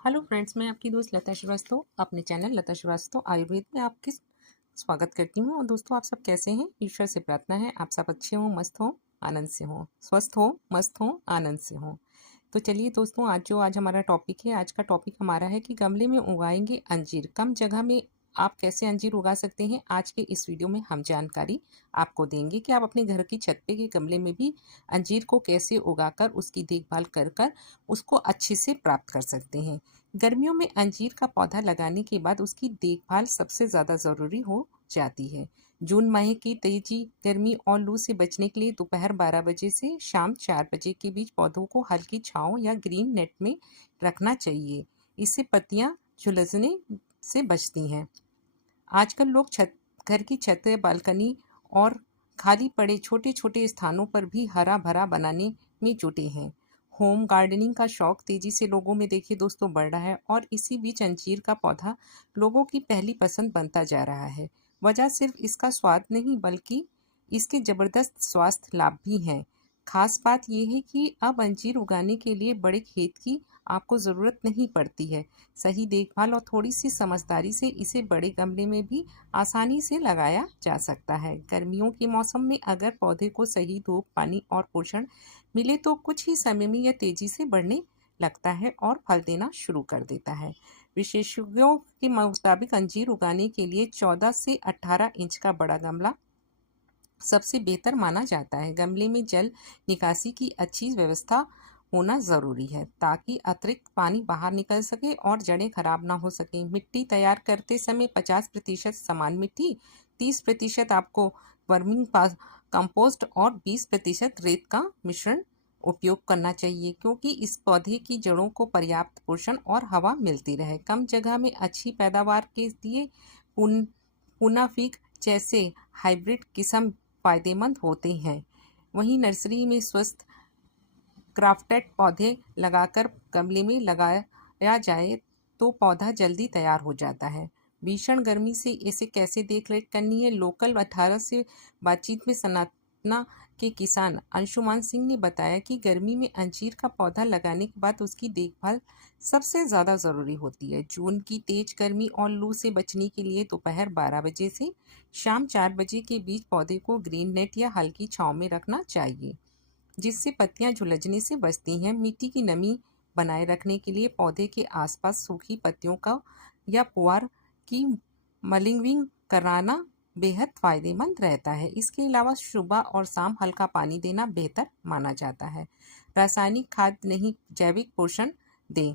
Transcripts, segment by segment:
Hello friends, मैं आपकी दोस्त लता श्रीवास्तव अपने चैनल लता श्रीवास्तव आयुर्वेद में आपकी स्वागत करती हूँ। और दोस्तों, आप सब कैसे हैं? ईश्वर से प्रार्थना है आप सब अच्छे हों, मस्त हों, आनंद से हों, स्वस्थ हों, मस्त हों, आनंद से हों। तो चलिए दोस्तों, आज हमारा टॉपिक है। आज का टॉपिक हमारा है कि गमले में उगाएंगे अंजीर। कम जगह में आप कैसे अंजीर उगा सकते हैं, आज के इस वीडियो में हम जानकारी आपको देंगे कि आप अपने घर की छत पे के गमले में भी अंजीर को कैसे उगाकर उसकी देखभाल कर कर उसको अच्छे से प्राप्त कर सकते हैं। गर्मियों में अंजीर का पौधा लगाने के बाद उसकी देखभाल सबसे ज़्यादा ज़रूरी हो जाती है। जून माह की तेजी गर्मी और लू से बचने के लिए दोपहर 12 बजे से शाम 4 बजे के बीच पौधों को हल्की छांव या ग्रीन नेट में रखना चाहिए। इससे पत्तियां झुलसने से बचती हैं। आजकल लोग घर की छत या बालकनी और खाली पड़े छोटे छोटे स्थानों पर भी हरा भरा बनाने में जुटे हैं। होम गार्डनिंग का शौक तेजी से लोगों में देखिए दोस्तों बढ़ रहा है, और इसी बीच अंजीर का पौधा लोगों की पहली पसंद बनता जा रहा है। वजह सिर्फ इसका स्वाद नहीं, बल्कि इसके जबरदस्त स्वास्थ्य लाभ भी हैं। खास बात यह है कि अब अंजीर उगाने के लिए बड़े खेत की आपको ज़रूरत नहीं पड़ती है। सही देखभाल और थोड़ी सी समझदारी से इसे बड़े गमले में भी आसानी से लगाया जा सकता है। गर्मियों के मौसम में अगर पौधे को सही धूप, पानी और पोषण मिले तो कुछ ही समय में यह तेजी से बढ़ने लगता है और फल देना शुरू कर देता है। विशेषज्ञों के मुताबिक अंजीर उगाने के लिए 14 से 18 इंच का बड़ा गमला सबसे बेहतर माना जाता है। गमले में जल निकासी की अच्छी व्यवस्था होना ज़रूरी है, ताकि अतिरिक्त पानी बाहर निकल सके और जड़ें खराब ना हो सके। मिट्टी तैयार करते समय 50% समान मिट्टी, 30% आपको वर्मिंग कंपोस्ट और 20% रेत का मिश्रण उपयोग करना चाहिए, क्योंकि इस पौधे की जड़ों को पर्याप्त पोषण और हवा मिलती रहे। कम जगह में अच्छी पैदावार के लिए पुनाफिक जैसे हाइब्रिड किस्म फायदेमंद होते हैं। वहीं नर्सरी में स्वस्थ क्राफ्टेड पौधे लगाकर गमले में लगाया जाए तो पौधा जल्दी तैयार हो जाता है। भीषण गर्मी से इसे कैसे देख रेख करनी है? लोकल 18 से बातचीत में सनातना के किसान अंशुमान सिंह ने बताया कि गर्मी में अंजीर का पौधा लगाने के बाद उसकी देखभाल सबसे ज़्यादा ज़रूरी होती है। जून की तेज गर्मी और लू से बचने के लिए दोपहर 12 बजे से शाम 4 बजे के बीच पौधे को ग्रीन नेट या हल्की छांव में रखना चाहिए, जिससे पत्तियां झुलसने से बचती हैं। मिट्टी की नमी बनाए रखने के लिए पौधे के आसपास सूखी पत्तियों का या पुआल की मलिंगविंग कराना बेहद फायदेमंद रहता है। इसके अलावा सुबह और शाम हल्का पानी देना बेहतर माना जाता है। रासायनिक खाद नहीं, जैविक पोषण दें,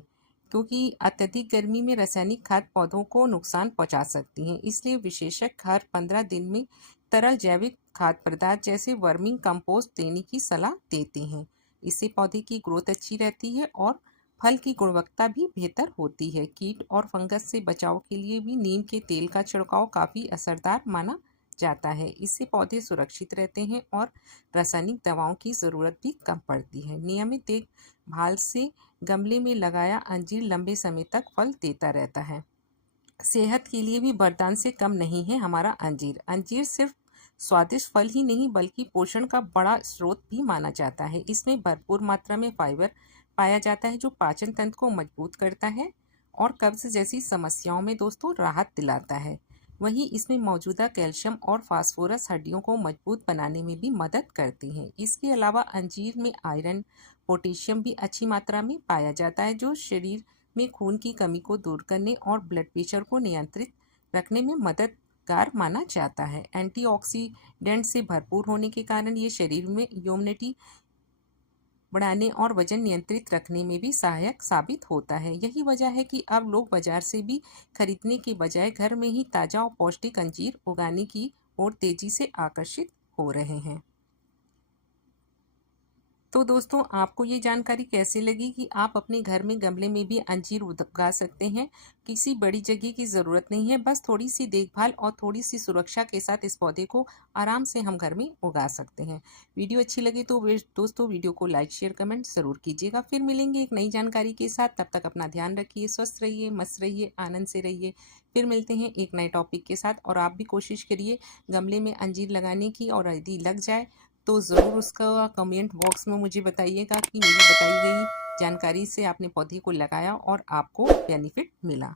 क्योंकि अत्यधिक गर्मी में रासायनिक खाद पौधों को नुकसान पहुंचा सकती हैं। इसलिए विशेषज्ञ हर 15 दिन में तरल जैविक खाद्य पदार्थ जैसे वर्मिंग कंपोस्ट देने की सलाह देते हैं। इससे पौधे की ग्रोथ अच्छी रहती है और फल की गुणवत्ता भी बेहतर होती है। कीट और फंगस से बचाव के लिए भी नीम के तेल का छिड़काव काफ़ी असरदार माना जाता है। इससे पौधे सुरक्षित रहते हैं और रासायनिक दवाओं की ज़रूरत भी कम पड़ती है। नियमित देखभाल से गमले में लगाया अंजीर लंबे समय तक फल देता रहता है। सेहत के लिए भी वरदान से कम नहीं है हमारा अंजीर। अंजीर सिर्फ स्वादिष्ट फल ही नहीं, बल्कि पोषण का बड़ा स्रोत भी माना जाता है। इसमें भरपूर मात्रा में फाइबर पाया जाता है, जो पाचन तंत्र को मजबूत करता है और कब्ज जैसी समस्याओं में दोस्तों राहत दिलाता है। वहीं इसमें मौजूदा कैल्शियम और फास्फोरस हड्डियों को मजबूत बनाने में भी मदद करती हैं। इसके अलावा अंजीर में आयरन, पोटेशियम भी अच्छी मात्रा में पाया जाता है, जो शरीर में खून की कमी को दूर करने और ब्लड प्रेशर को नियंत्रित रखने में मददगार माना जाता है। एंटीऑक्सीडेंट से भरपूर होने के कारण ये शरीर में इम्यूनिटी बढ़ाने और वजन नियंत्रित रखने में भी सहायक साबित होता है। यही वजह है कि अब लोग बाजार से भी खरीदने के बजाय घर में ही ताज़ा और पौष्टिक अंजीर उगाने की ओर तेजी से आकर्षित हो रहे हैं। तो दोस्तों, आपको ये जानकारी कैसे लगी कि आप अपने घर में गमले में भी अंजीर उगा सकते हैं? किसी बड़ी जगह की ज़रूरत नहीं है, बस थोड़ी सी देखभाल और थोड़ी सी सुरक्षा के साथ इस पौधे को आराम से हम घर में उगा सकते हैं। वीडियो अच्छी लगे तो दोस्तों वीडियो को लाइक, शेयर, कमेंट ज़रूर कीजिएगा। फिर मिलेंगे एक नई जानकारी के साथ। तब तक अपना ध्यान रखिए, स्वस्थ रहिए, मस्त रहिए, आनंद से रहिए। फिर मिलते हैं एक नए टॉपिक के साथ। और आप भी कोशिश करिए गमले में अंजीर लगाने की, और यदि लग जाए तो ज़रूर उसका कमेंट बॉक्स में मुझे बताइएगा कि मेरी बताई गई जानकारी से आपने पौधे को लगाया और आपको बेनिफिट मिला।